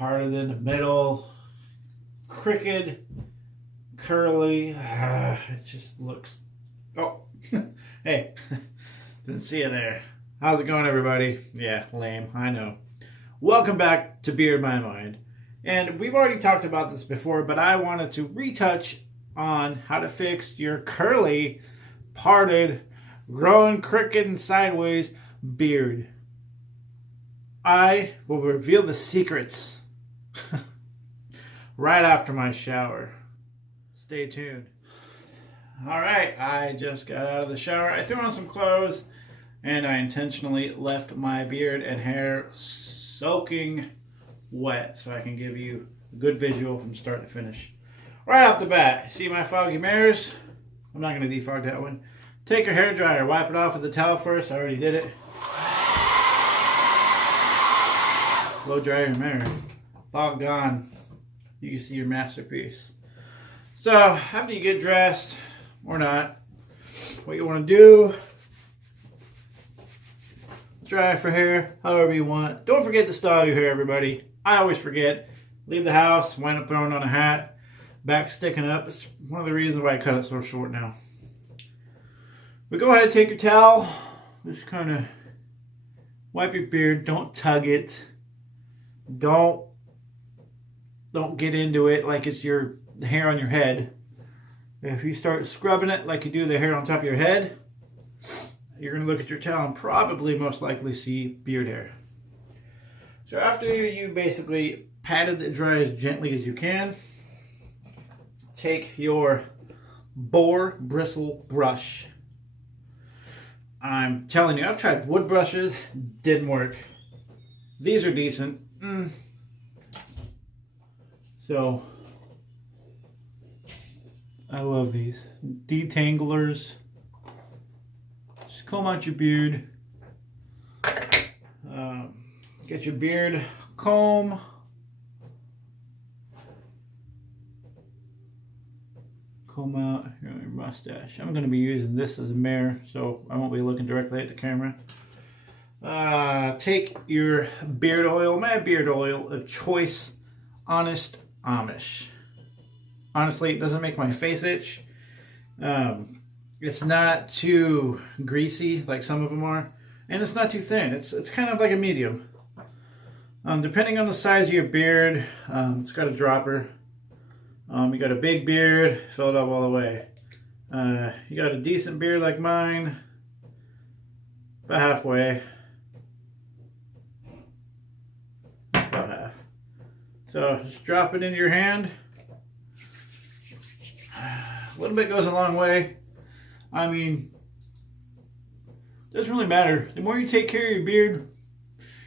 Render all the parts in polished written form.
parted in the middle, crooked, curly. It just looks. Oh, hey, didn't see you there. How's it going, everybody? Yeah, lame, I know. Welcome back to Beard My Mind. And we've already talked about this before, but I wanted to retouch on how to fix your curly, parted, growing crooked and sideways beard. I will reveal the secrets right after my shower. Stay tuned. Alright, I just got out of the shower. I threw on some clothes and I intentionally left my beard and hair soaking wet so I can give you a good visual from start to finish. Right off the bat, see my foggy mirrors? I'm not going to defog that one. Take your hair dryer, wipe it off with a towel first. I already did it. Blow dry your mirror. Fog gone. You can see your masterpiece. So, after you get dressed, or not, what you want to do, dry for hair, however you want. Don't forget to style your hair, everybody. I always forget. Leave the house, wind up throwing on a hat, back sticking up. It's one of the reasons why I cut it so short now. But go ahead, take your towel, just kind of wipe your beard. Don't tug it. Don't get into it like it's the hair on your head. If you start scrubbing it like you do the hair on top of your head, you're going to look at your towel and probably most likely see beard hair. So after you basically patted it dry as gently as you can, take your boar bristle brush. I'm telling you, I've tried wood brushes, didn't work. These are decent. So, I love these. Detanglers. Just comb out your beard. Get your beard comb. Comb out your mustache. I'm going to be using this as a mirror, so I won't be looking directly at the camera. Take your beard oil. My beard oil of choice, Honest Amish. Honestly, it doesn't make my face itch. It's not too greasy like some of them are, and it's not too thin. It's kind of like a medium. Depending on the size of your beard, it's got a dropper. You got a big beard, fill it up all the way. You got a decent beard like mine, about halfway. About half. So just drop it into your hand. A little bit goes a long way. I mean, it doesn't really matter. The more you take care of your beard,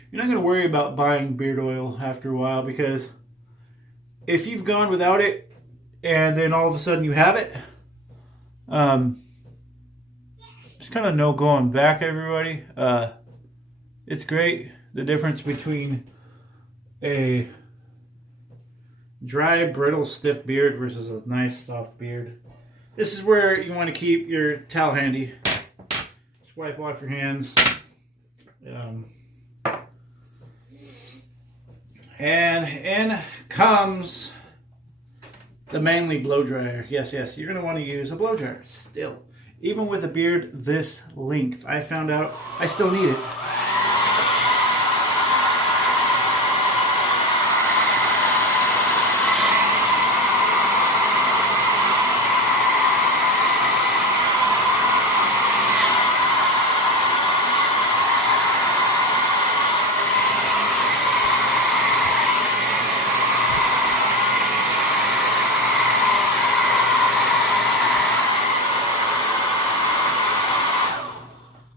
you're not going to worry about buying beard oil after a while, because if you've gone without it and then all of a sudden you have it, there's kind of no going back, everybody. It's great. The difference between a dry, brittle, stiff beard versus a nice, soft beard. This is where you want to keep your towel handy. Just wipe off your hands. And in comes the manly blow dryer. Yes, you're going to want to use a blow dryer still. Even with a beard this length, I found out I still need it.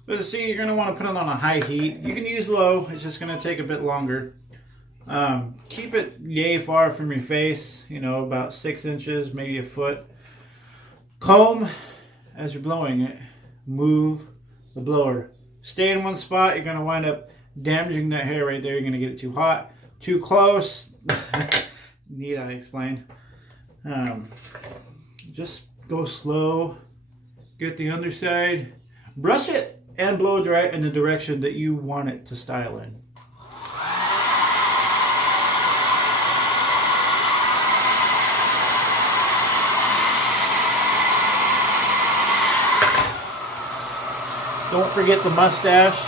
But see, you're going to want to put it on a high heat. You can use low, it's just going to take a bit longer. Keep it yay far from your face, about 6 inches, maybe a foot. Comb as you're blowing it. Move the blower. Stay in one spot, you're going to wind up damaging that hair right there. You're going to get it too hot, too close. Need I explain? Just go slow. Get the underside. Brush it and blow dry in the direction that you want it to style in. Don't forget the mustache.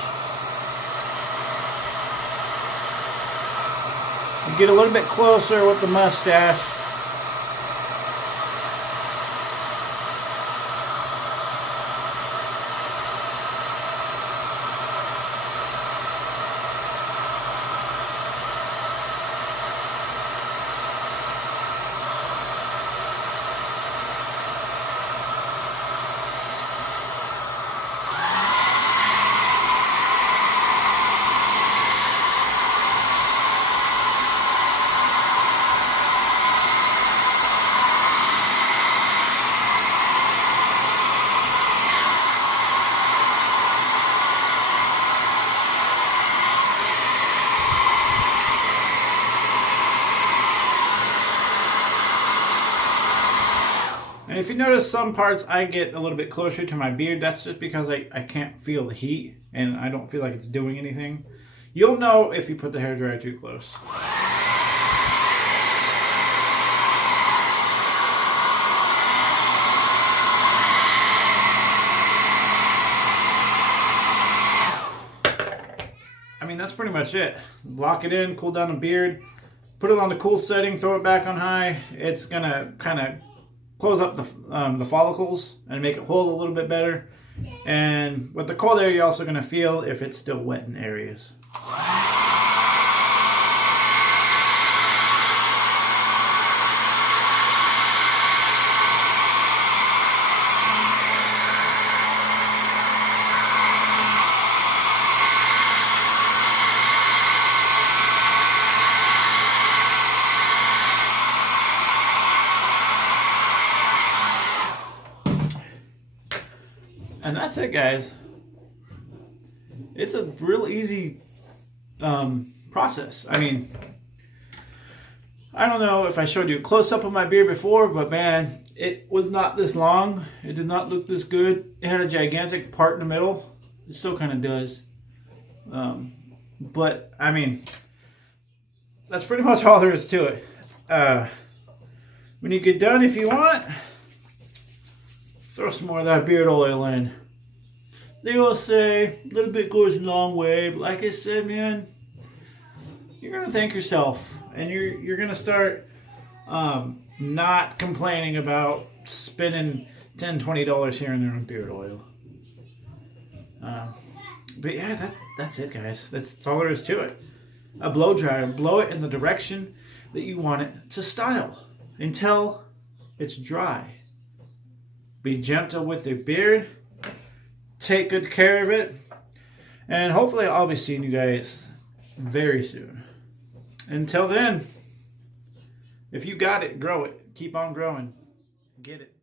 You get a little bit closer with the mustache. And if you notice some parts I get a little bit closer to my beard, that's just because I can't feel the heat and I don't feel like it's doing anything. You'll know if you put the hairdryer too close. I mean, that's pretty much it. Lock it in, cool down the beard, put it on the cool setting, throw it back on high. It's gonna kind of close up the follicles and make it hold a little bit better. And with the cold air, you're also going to feel if it's still wet in areas. And that's it, guys. It's a real easy process. I mean, I don't know if I showed you a close-up of my beard before, but man, it was not this long. It did not look this good. It had a gigantic part in the middle. It still kind of does. But, I mean, that's pretty much all there is to it. When you get done, if you want, throw some more of that beard oil in. They all say a little bit goes a long way, but like I said, man, you're gonna thank yourself, and you're gonna start not complaining about spending $10-20 here and there on beard oil. But yeah, that's it, guys. That's all there is to it. A blow dryer, blow it in the direction that you want it to style until it's dry. Be gentle with your beard. Take good care of it. And hopefully I'll be seeing you guys very soon. Until then, if you got it, grow it. Keep on growing. Get it.